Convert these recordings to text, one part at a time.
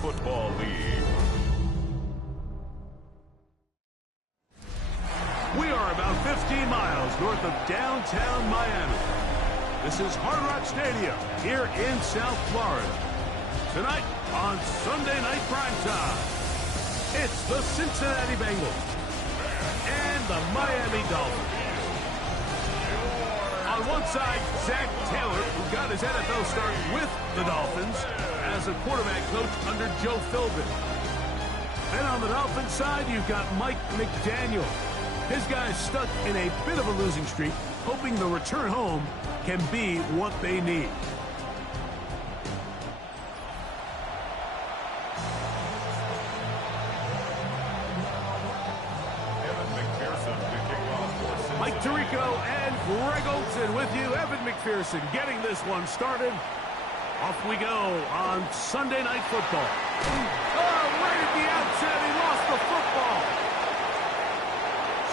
Football League. We are about 15 miles north of downtown Miami. This is Hard Rock Stadium here in South Florida. Tonight on Sunday Night Primetime, it's the Cincinnati Bengals and the Miami Dolphins. On one side, Zach Taylor, who got his NFL start with the Dolphins as a quarterback coach under Joe Philbin. Then on the Dolphins side, you've got Mike McDaniel. His guys stuck in a bit of a losing streak, hoping the return home can be what they need. Mike Tirico and Greg Olsen with you. Evan McPherson getting this one started. Off we go on Sunday Night Football. Oh, right at the outset, he lost the football.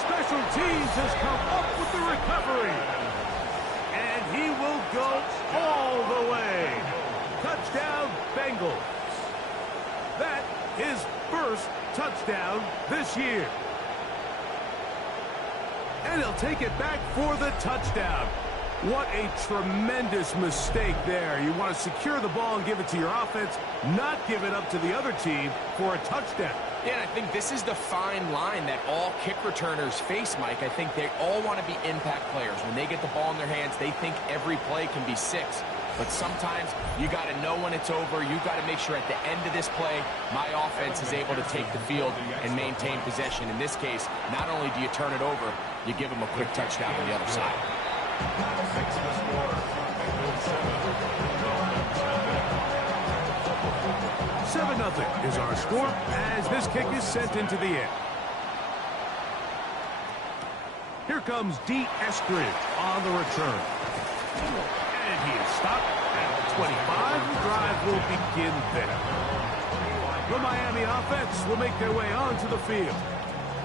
Special teams has come up with the recovery. And he will go all the way. Touchdown, Bengals. That is first touchdown this year. And he'll take it back for the touchdown. What a tremendous mistake there. You want to secure the ball and give it to your offense, not give it up to the other team for a touchdown. Yeah, and I think this is the fine line that all kick returners face, Mike. I think they all want to be impact players. When they get the ball in their hands, they think every play can be 6. But sometimes you got to know when it's over. You got to make sure at the end of this play, my offense is able to take the field and maintain possession. In this case, not only do you turn it over, you give them a quick touchdown on the other side. 7-0 is our score as this kick is sent into the air. Here comes D. Eskridge on the return. And he is stopped at the 25. The drive will begin there. The Miami offense will make their way onto the field.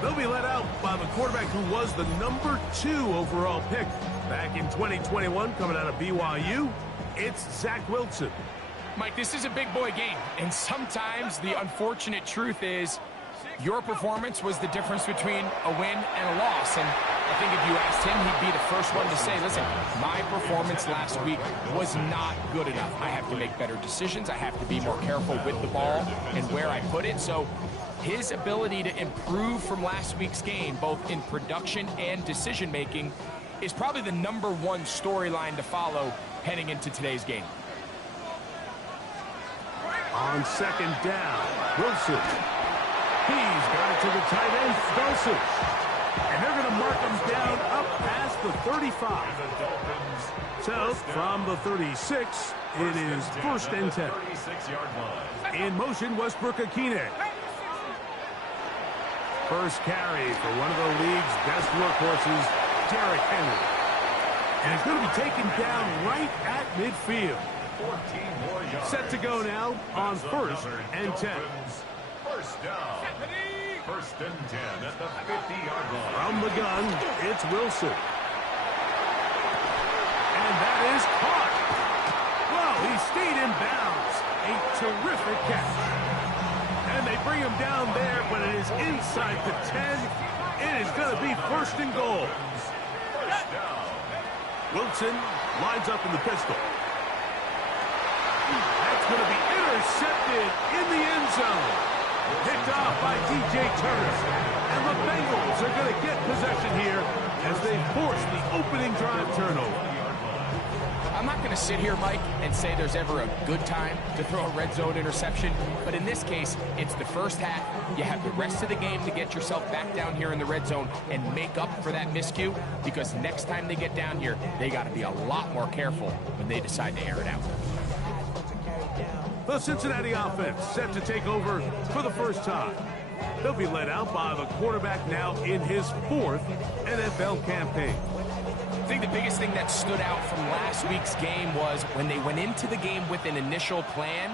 They'll be led out by the quarterback who was the number 2 overall pick back in 2021 coming out of BYU. It's Zach Wilson. Mike, this is a big boy game, and sometimes the unfortunate truth is your performance was the difference between a win and a loss. And I think if you asked him, he'd be the first one to say, listen, my performance last week was not good enough. I have to make better decisions. I have to be more careful with the ball and where I put it. So his ability to improve from last week's game, both in production and decision-making, is probably the number 1 storyline to follow heading into today's game. On second down, Wilson. He's got it to the tight end, Dulcich. And they're going to mark him down up past the 35. So, from the 36, it is 1st and 10. In motion, Westbrook-Akine. First carry for one of the league's best workhorses, Derrick Henry. And he's going to be taken down right at midfield. Set to go now on 1st and 10. First down. 1st and 10 at the 50-yard line. From the gun, it's Wilson. And that is caught. Well, he stayed in bounds. A terrific catch. And they bring him down there, but it is inside the 10. It is going to be 1st and goal. First down. Wilson lines up in the pistol. That's going to be intercepted in the end zone. Picked off by DJ Turner. And the Bengals are going to get possession here as they force the opening drive turnover. I'm not going to sit here, Mike, and say there's ever a good time to throw a red zone interception. But in this case, it's the first half. You have the rest of the game to get yourself back down here in the red zone and make up for that miscue. Because next time they get down here, they got to be a lot more careful when they decide to air it out. The Cincinnati offense set to take over for the first time. They'll be led out by the quarterback now in his 4th NFL campaign. I think the biggest thing that stood out from last week's game was when they went into the game with an initial plan,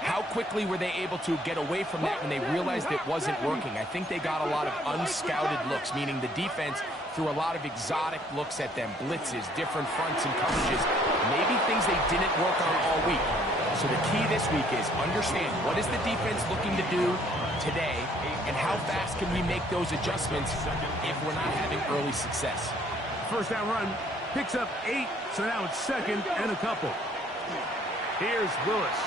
how quickly were they able to get away from that when they realized it wasn't working? I think they got a lot of unscouted looks, meaning the defense threw a lot of exotic looks at them, blitzes, different fronts and coverages, maybe things they didn't work on all week. So the key this week is understand what is the defense looking to do today, and how fast can we make those adjustments if we're not having early success. First down run picks up 8, so now it's 2nd and a couple. Here's Willis.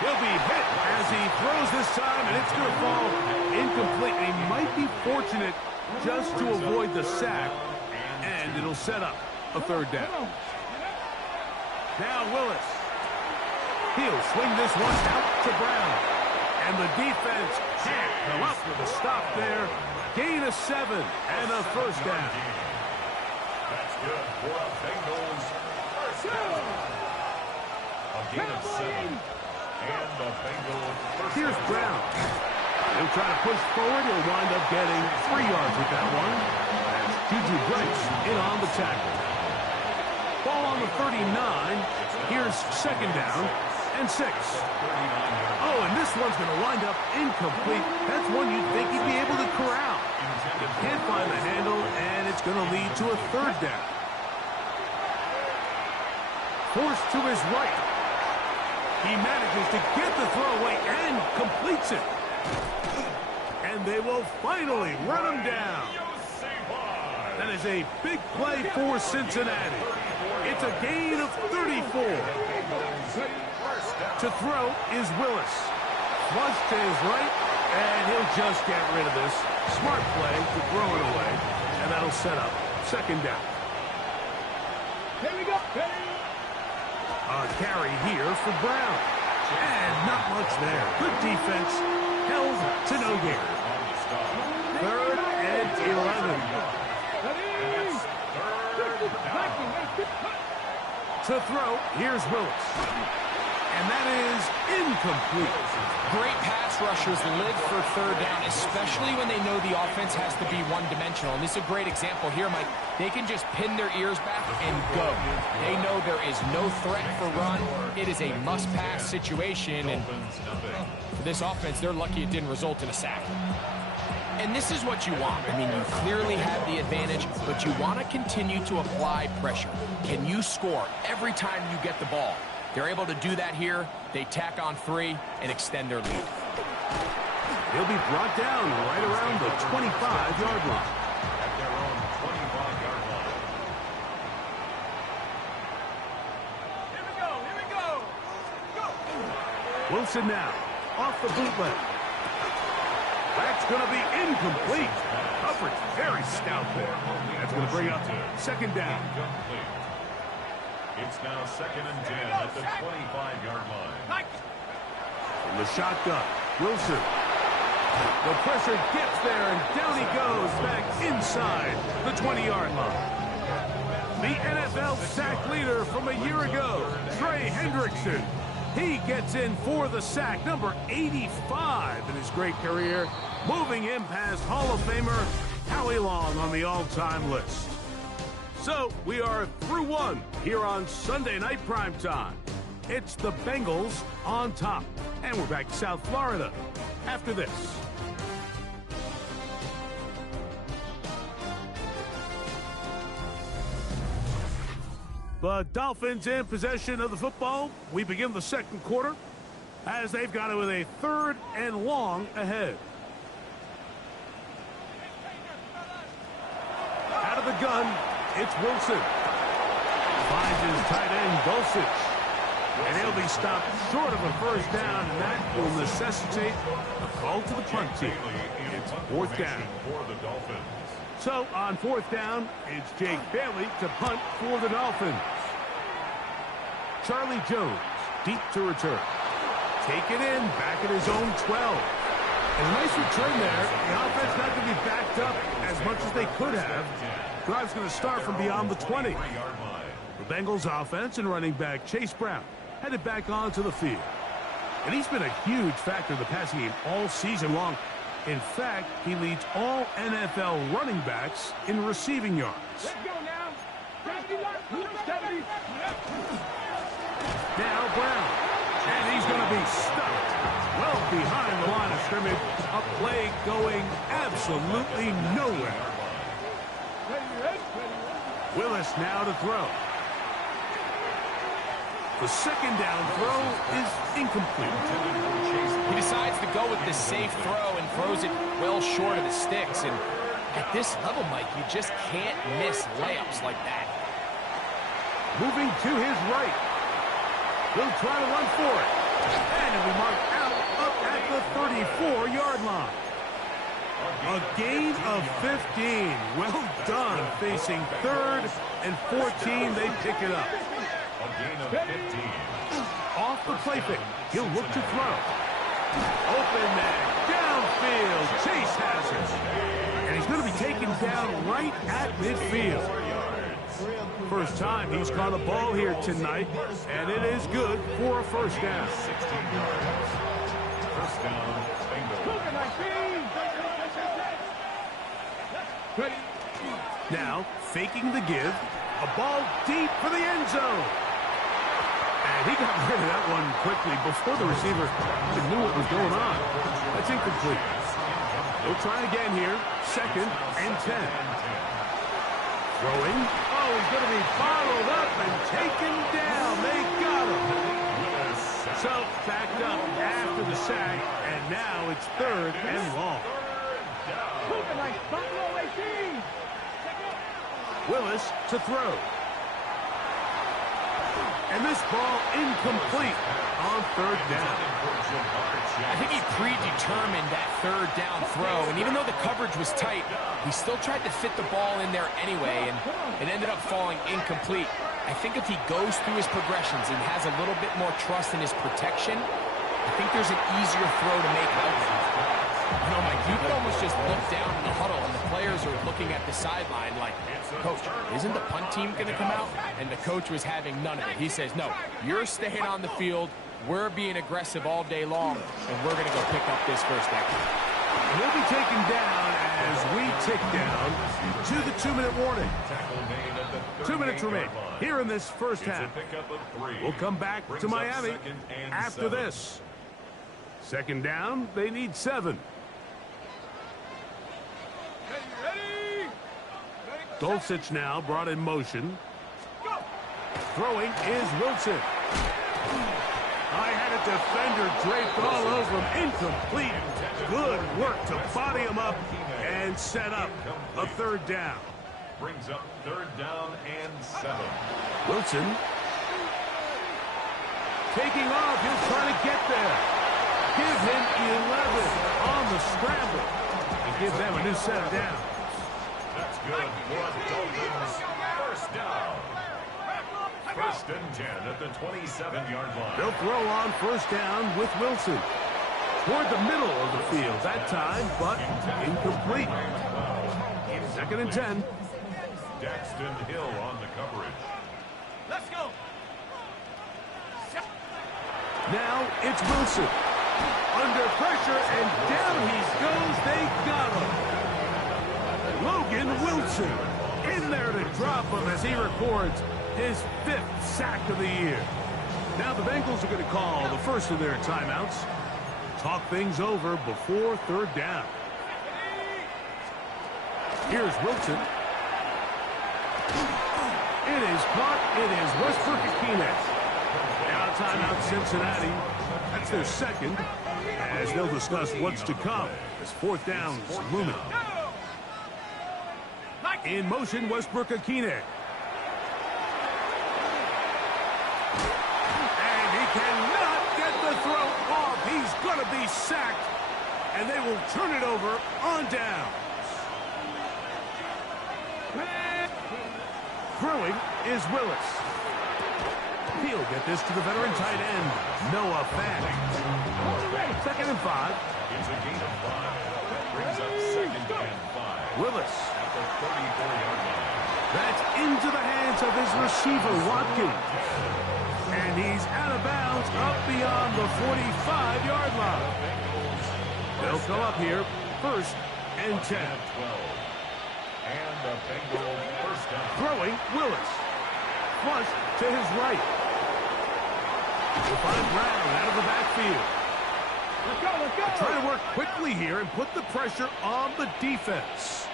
He'll be hit as he throws this time, and it's going to fall incomplete. And he might be fortunate just to avoid the sack, and it'll set up a 3rd down. Now Willis. He'll swing this one out to Brown. And the defense can't come up with a stop there. Gain of 7 and a 1st down. That's good for the Bengals. First down. A gain of 7. And the Bengals first down. Here's Brown. He'll try to push forward. He'll wind up getting 3 yards with that one. As Juju breaks in on the tackle. Ball on the 39. Here's 2nd down and 6. Oh, and this one's going to wind up incomplete. That's one you'd think he'd be able to corral. He can't find the handle, and it's going to lead to a 3rd down. Forced to his right. He manages to get the throw away and completes it. And they will finally run him down. That is a big play for Cincinnati. It's a gain of 34. To throw is Willis. Flush to his right, and he'll just get rid of this. Smart play to throw it away, and that'll set up 2nd down. Here we go. A carry here for Brown. And not much there. Good defense. Held to no gain. 3rd and 11. To throw, here's Willis. And that is incomplete. Great pass rushers live for 3rd down, especially when they know the offense has to be one-dimensional. And this is a great example here, Mike. They can just pin their ears back and go. They know there is no threat for run. It is a must-pass situation. And for this offense, they're lucky it didn't result in a sack. And this is what you want. I mean, you clearly have the advantage, but you want to continue to apply pressure. Can you score every time you get the ball? They're able to do that here. They tack on 3 and extend their lead. He'll be brought down right around the 25-yard line. At their own 25-yard line. Here we go. Go. Wilson now, off the bootleg. That's going to be incomplete. Coverage very stout there. That's going to bring up 2nd down. It's now 2nd and 10 at the 25-yard line. From the shotgun, Wilson. The pressure gets there, and down he goes back inside the 20-yard line. The NFL sack leader from a year ago, Trey Hendrickson. He gets in for the sack, number 85 in his great career, moving him past Hall of Famer Howie Long on the all-time list. So, we are through 1 here on Sunday Night Primetime. It's the Bengals on top. And we're back to South Florida after this. The Dolphins in possession of the football. We begin the 2nd quarter as they've got it with a 3rd and long ahead. Out of the gun, it's Wilson. Finds his tight end, Dulcich. And he'll be stopped short of a 1st down, and that will necessitate a call to the punt team. It's 4th down. So, on 4th down, it's Jake Bailey to punt for the Dolphins. Charlie Jones, deep to return. Take it in, back at his own 12. And a nice return there. The offense not going to be backed up as much as they could have. Drive's going to start from beyond the 20. The Bengals offense and running back Chase Brown headed back onto the field. And he's been a huge factor in the passing game all season long. In fact, he leads all NFL running backs in receiving yards. Let's go now. 70. Now Brown. And he's going to be stuck well behind the line of scrimmage. A play going absolutely nowhere. Willis now to throw. The second down throw is incomplete. He decides to go with the safe throw and throws it well short of the sticks. And at this level, Mike, you just can't miss layups like that. Moving to his right. He'll try to run for it. And it'll be marked out up at the 34-yard line. A gain of 15. Well done. Facing 3rd and 14, they pick it up. A gain of 15. Off the play fake. He'll look to throw. Open man. Downfield. Chase has it. And he's going to be taken down right at midfield. First time he's caught a ball here tonight, and it is good for a first down. 16 yards. First down, Bengals. Now, faking the give. A ball deep for the end zone. And he got rid of that one quickly before the receiver even knew what was going on. That's incomplete. We'll try again here. 2nd and 10. Throwing. Oh, he's going to be bottled up and taken down. They got him. So, backed up after the sack, and now it's 3rd and long. Willis to throw. And this ball incomplete on 3rd down. I think he predetermined that 3rd down throw, and even though the coverage was tight, he still tried to fit the ball in there anyway, and it ended up falling incomplete. I think if he goes through his progressions and has a little bit more trust in his protection, I think there's an easier throw to make out there. You know, Mike, you could almost just look down in the huddle, and the players are looking at the sideline like, Coach, isn't the punt team going to come out? And the coach was having none of it. He says, no, you're staying on the field. We're being aggressive all day long, and we're going to go pick up this first down. And he'll be taken down as we tick down to the 2-minute warning. 2 minutes remain here in this first half. We'll come back to Miami after this. 2nd down, they need 7. Dulcich now brought in motion. Throwing is Wilson. I had a defender draped all over him. Incomplete. Good work to body him up and set up a 3rd down. Brings up 3rd down and 7. Wilson. Taking off. He'll try to get there. Give him 11 on the scramble. And give them a new set of downs. That's good for Dolphins. First down. 1st and 10 at the 27-yard line. They'll throw on 1st down with Wilson. Toward the middle of the field that time, but incomplete. 2nd and 10. Daxton Hill on the coverage. Let's go. Now it's Wilson. Under pressure, and down he goes. They got him. Logan Wilson in there to drop him as he records his 5th sack of the year. Now the Bengals are going to call the first of their timeouts. Talk things over before 3rd down. Here's Wilson. It is caught. It is Westbrook-Akine. Now timeout Cincinnati. That's their 2nd, as they'll discuss what's to come as 4th down's looming. In motion, Westbrook-Akine. And he cannot get the throw off. He's going to be sacked, and they will turn it over on down. Throwing is Willis. He'll get this to the veteran tight end, Noah Fant. 2nd and 5. It's a gain of 5. That brings up 2nd and 5. Willis. At the 34-yard line. That's into the hands of his receiver, Watkins. And he's out of bounds up beyond the 45-yard line. They'll come up here 1st and 10. And the Bengals first down. Throwing, Willis. Flush to his right. We'll find Brown out of the backfield. Let's go, let's go. Try to work quickly here and put the pressure on the defense.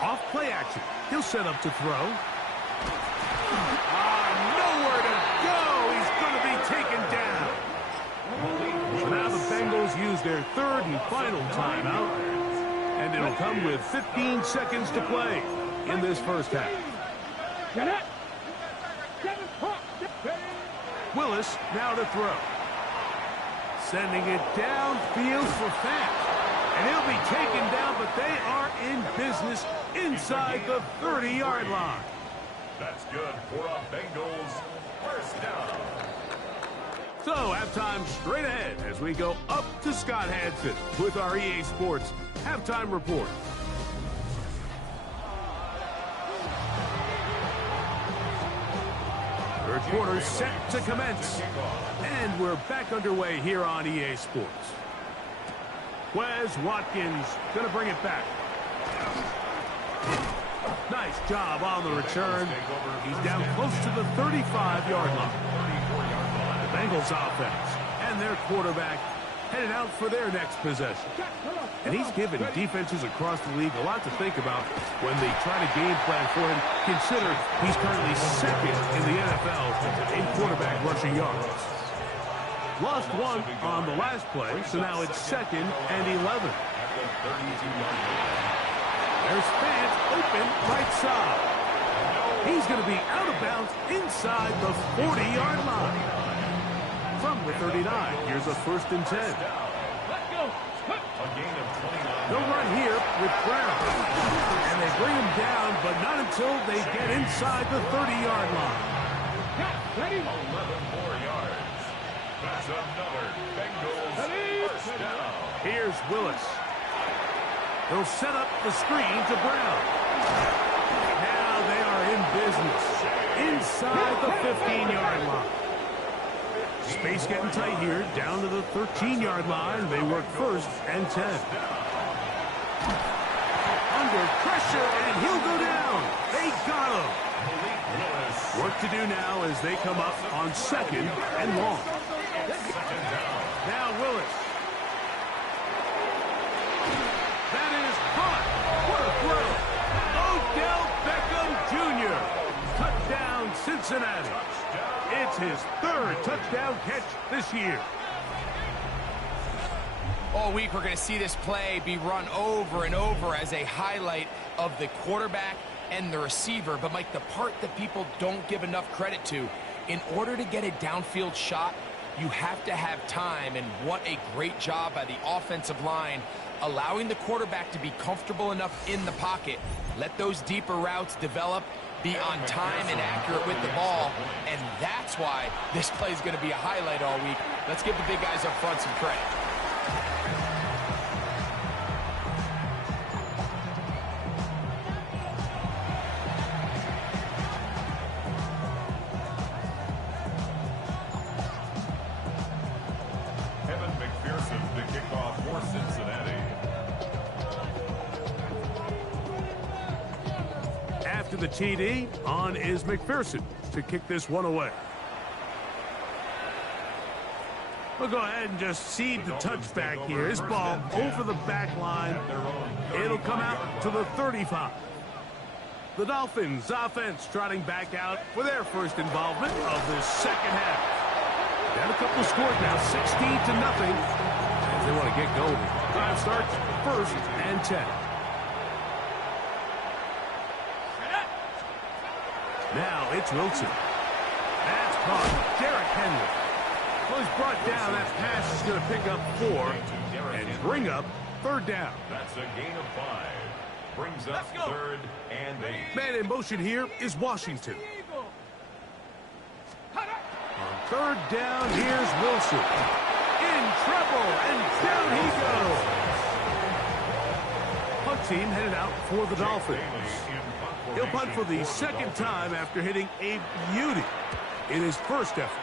Off play action. He'll set up to throw. Nowhere to go. He's going to be taken down. So now the Bengals use their third and final timeout. And it'll come with 15 seconds to play in this first half. Willis now to throw. Sending it downfield for Fant. And he'll be taken down, but they are in business inside the 30-yard line. That's good for a Bengals first down. So, halftime straight ahead as we go up to Scott Hanson with our EA Sports Halftime Report. Third quarter set to commence. And we're back underway here on EA Sports. Wes Watkins going to bring it back. Nice job on the return. He's down close to the 35-yard line. The Bengals offense and their quarterback headed out for their next possession. And he's given defenses across the league a lot to think about when they try to game plan for him. Consider he's currently second in the NFL in quarterback rushing yards. Lost one on the last play, so now it's 2nd and 11. There's Fant open right side. He's going to be out of bounds inside the 40-yard line. From the 39, here's a 1st and 10. They'll run here with Brown. And they bring him down, but not until they get inside the 30-yard line. 11 more yards. That's another Bengals first down. Here's Willis. He'll set up the screen to Brown. Now they are in business inside the 15-yard line. Space getting tight here, down to the 13-yard line. They work 1st and 10. Under pressure, and he'll go down. They got him. Work to do now as they come up on 2nd and long. Now Willis. That is caught. What a throw. Odell Beckham Jr. Touchdown, Cincinnati. It's his 3rd touchdown catch this year. All week we're going to see this play be run over and over as a highlight of the quarterback and the receiver. But, Mike, the part that people don't give enough credit to, in order to get a downfield shot, you have to have time. And what a great job by the offensive line, allowing the quarterback to be comfortable enough in the pocket, let those deeper routes develop, be on time and accurate with the ball, and that's why this play is going to be a highlight all week. Let's give the big guys up front some credit. Kevin McPherson to kick off for Cincinnati. After the TD, on is McPherson to kick this one away. We'll go ahead and just seed the touchback here. His ball over the back line. It'll come out to the 35. The Dolphins offense trotting back out for their first involvement of the second half. Got a couple scores now, 16-0. As they want to get going. Time starts 1st and 10. Now it's Wilson. That's caught. Derrick Henry. Well, he's brought down. That pass is going to pick up 4 and bring up 3rd down. That's a gain of 5. Brings up 3rd and 8. Man in motion here is Washington. On 3rd down, here's Wilson. In trouble, and down he goes. Punt team headed out for the Dolphins. He'll punt for the 2nd time after hitting a beauty in his first effort.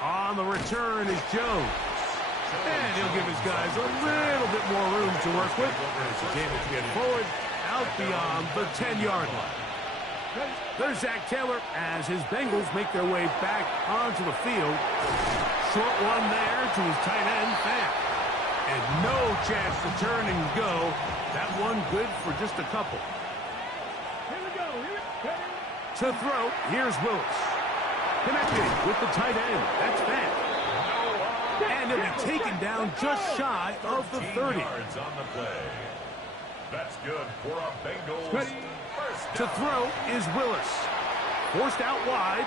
On the return is Jones. And he'll give his guys a little bit more room to work with as the game is getting forward out beyond the 10-yard line. There's Zach Taylor as his Bengals make their way back onto the field. Short one there to his tight end, Fant. And no chance to turn and go. That one good for just a couple. To throw, here's Willis. Connecting with the tight end. That's Fant. And he'll be taken down just shy of the 30. Yards on the play. That's good for a Bengals first To down. throw is Willis. Forced out wide.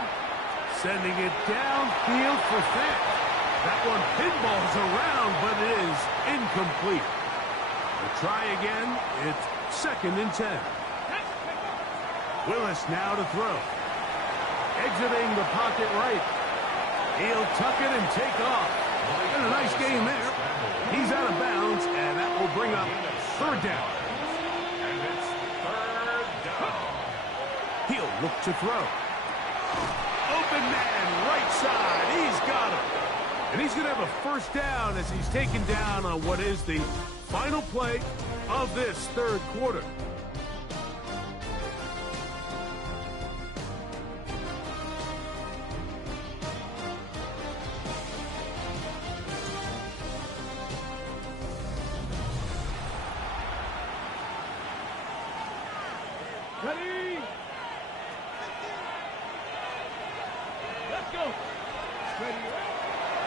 Sending it downfield for Fant. That one pinballs around, but it is incomplete. We'll try again. It's 2nd and 10. Willis now to throw. Exiting the pocket right. He'll tuck it and take off. And a nice game there. He's out of bounds, and that will bring up 3rd down. And it's 3rd down. He'll look to throw. Open man, right side. He's got him. And he's going to have a 1st down as he's taken down on what is the final play of this 3rd quarter. Ready? Let's go. Ready?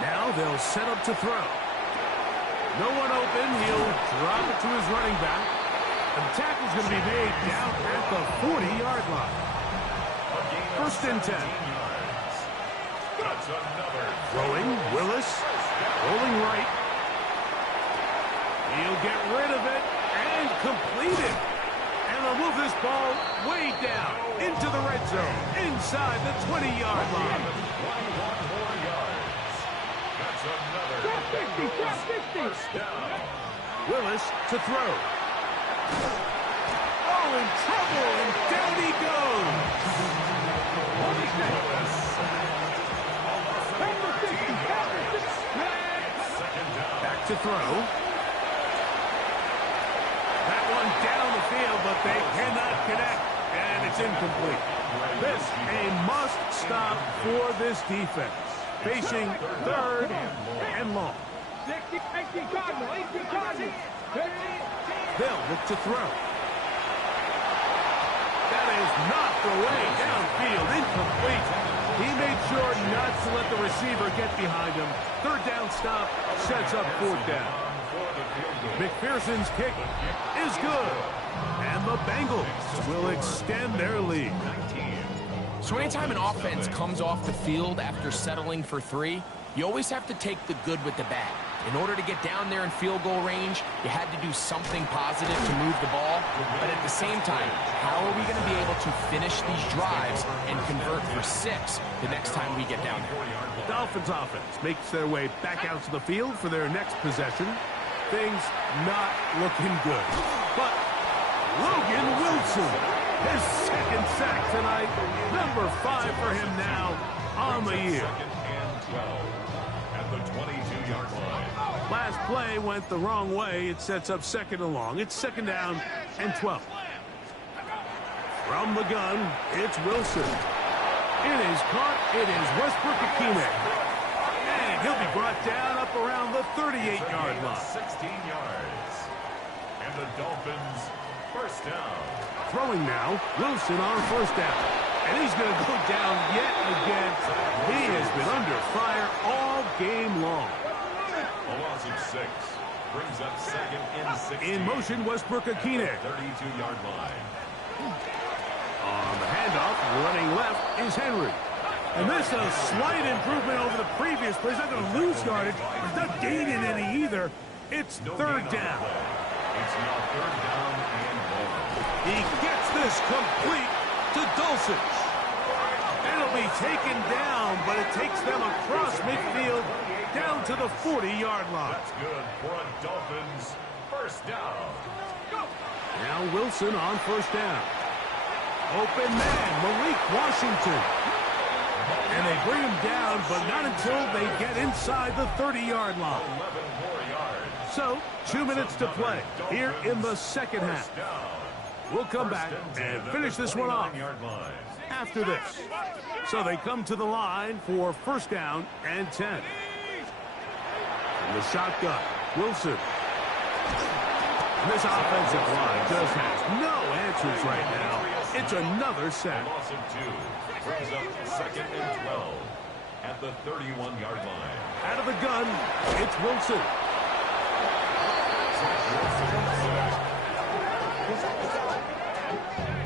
Now they'll set up to throw. No one open. He'll drop it to his running back. And the tackle's going to be made down at the 40-yard line. 1st and 10. That's another. Throwing, Willis. Rolling right. He'll get rid of it and complete it. And they'll move this ball way down into the red zone, inside the 20-yard line. 21 more yards. That's another. Drop 50, drop 50. First down. Willis to throw. Oh, in trouble, and down he goes. Back to throw. That one down the field, but they cannot connect, and it's incomplete. This a must-stop for this defense. Facing 3rd and long. They'll look to throw. That is knocked away downfield, incomplete. He made sure not to let the receiver get behind him. 3rd down stop sets up 4th down. McPherson's kick is good. And the Bengals will extend their lead. So anytime an offense comes off the field after settling for 3, you always have to take the good with the bad. In order to get down there in field goal range, you had to do something positive to move the ball. But at the same time, how are we going to be able to finish these drives and convert for 6 the next time we get down there? The Dolphins offense makes their way back out to the field for their next possession. Things not looking good. But Logan Wilson, his 2nd sack tonight. Number 5 for him now on the year. 2nd and 12 at the 22-yard line. Last play went the wrong way. It sets up 2nd and long. It's 2nd down and 12. From the gun, it's Wilson. It is caught. It is Westbrook-Akine. And he'll be brought down up around the 38-yard line. 16 yards. And the Dolphins first down. Throwing now, Wilson on 1st down. And he's going to go down yet again. He has been under fire all game long. A loss of 6 brings up 2nd and 16. In motion, Westbrook-Akine. 32-yard line. On the handoff, running left is Henry. And this is a slight improvement over the previous play. He's not going to lose yardage. He's not gaining any either. It's 3rd down. It's now 3rd down and more. He gets this complete to Dulcich. It'll be taken down, but it takes them across midfield down to the 40-yard line. That's good for a Dolphins first down. Now Wilson on 1st down. Open man, Malik Washington. And they bring him down, but not until they get inside the 30-yard line. 11 more yards. So, 2 minutes to play here in the 2nd half. First down. We'll come back and finish this one off 29-yard line. after this. So they come to the line for 1st down and 10. From the shotgun, Wilson. And this offensive line just has no answers right now. It's another sack. A loss of 2. Brings up 2nd and 12 at the 31-yard line. Out of the gun, it's Wilson.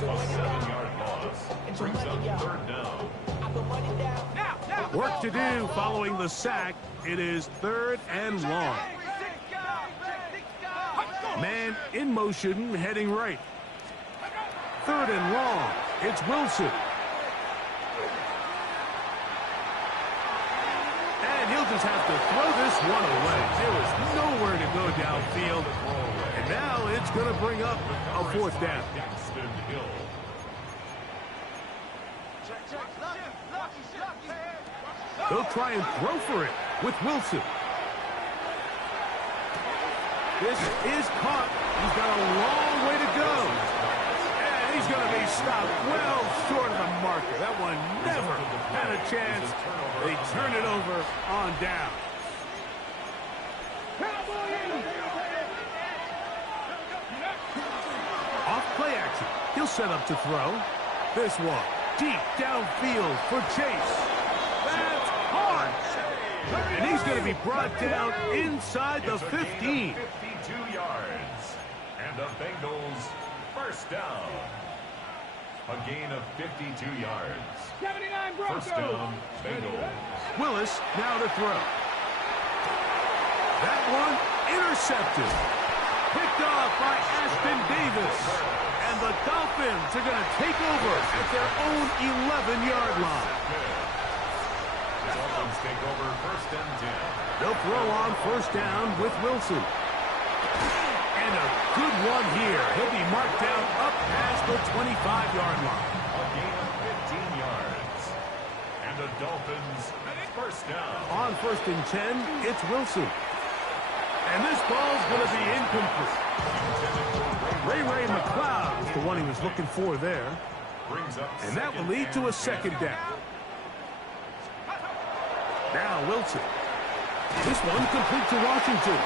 A 7-yard loss. Brings up 3rd down. Work to do following the sack. It is 3rd and long. Man in motion, heading right. 3rd and long. It's Wilson. And he'll just have to throw this one away. There was nowhere to go downfield. And now it's going to bring up a 4th down. They'll try and throw for it with Wilson. This is caught. He's got a long way to go. And he's going to be stopped well short of the marker. That one never had a chance. They turn it over on down. Off play action. He'll set up to throw. This one deep downfield for Chase. That's hard. And he's going to be brought down inside the 15. 52 yards. And the Bengals first down. A gain of 52 yards. 79 Broncos. First down, Bengals. Willis now to throw. That one intercepted. Picked off by Aston Davis. And the Dolphins are going to take over at their own 11-yard line. Dolphins take over 1st and 10. They'll throw on 1st down with Wilson. And a good one here. He'll be marked down up past the 25-yard line. A gain of 15 yards. And the Dolphins first down. On 1st and 10, it's Wilson. And this ball's going to be incomplete. Ray McLeod was the one he was looking for there. And that will lead to a 2nd down. Now Wilson. This one complete to Washington.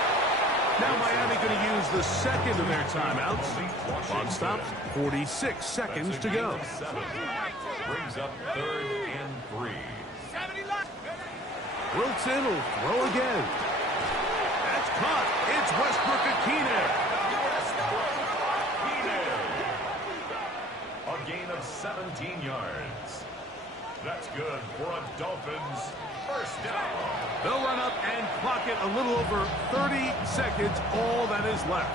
Now Miami going to use the 2nd of their timeouts. Clock stops, 46 seconds to go. Brings up 3rd and 3. Wilson will throw again. That's caught. It's Westbrook-Akine. A gain of 17 yards. That's good for a Dolphins first down. They'll run up and clock it a little over 30 seconds, all that is left.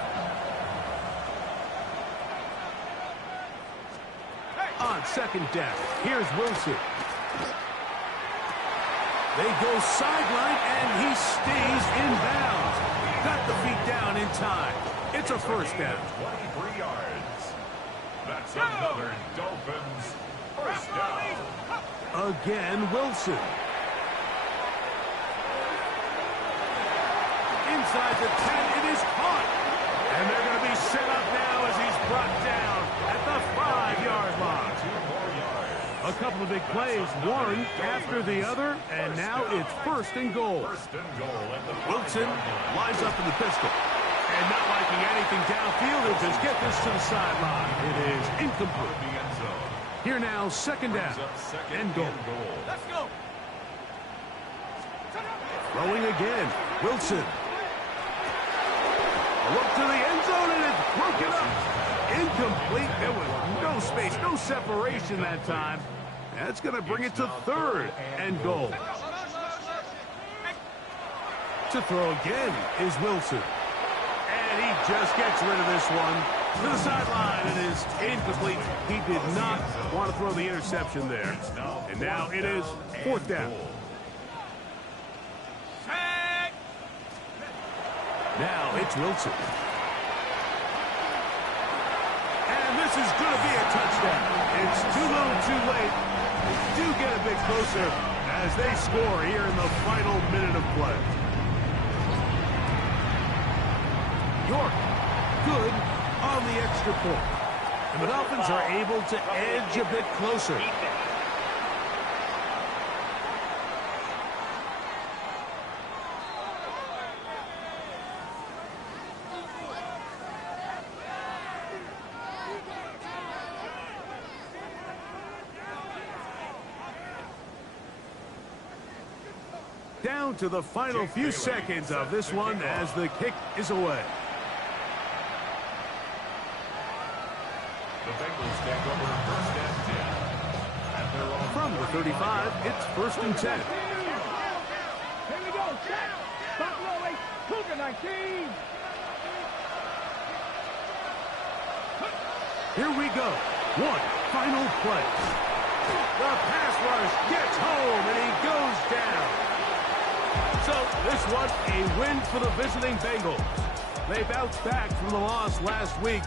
On 2nd down, here's Wilson. They go sideline, and he stays in bounds. Got the feet down in time. It's a first down. 23 yards. That's another Dolphins first down. Again, Wilson. Inside the 10, it is caught. And they're going to be set up now as he's brought down at the 5-yard line. 2 more yards. A couple of big plays, one after the other, and now it's 1st and goal. First and goal at the Wilson 5-yard line. lines up in the pistol. And not liking anything downfield, he'll just get this to the sideline. It is incomplete. The end zone. Here now, 2nd down Brings up 2nd and goal. Let's go. Throwing again, Wilson. A look to the end zone, and it's broken up. Incomplete. There was no space, no separation that time. That's going to bring it to 3rd and goal. To throw again is Wilson. And he just gets rid of this one. To the sideline, it is incomplete. He did not want to throw the interception there. And now it is 4th down. Now it's Wilson. And this is going to be a touchdown. It's too little too late. They do get a bit closer as they score here in the final minute of play. York, good on the extra point. And the Dolphins are able to edge a bit closer. down to the final few seconds of this one as the kick is away. The Bengals take over first and 10. And they're on From the 35, it's first and 10. Here we go. Set. Stop rolling. Cougar 19. Here we go. One final play. The pass rush gets home, and he goes down. So this one, a win for the visiting Bengals. They bounced back from the loss last week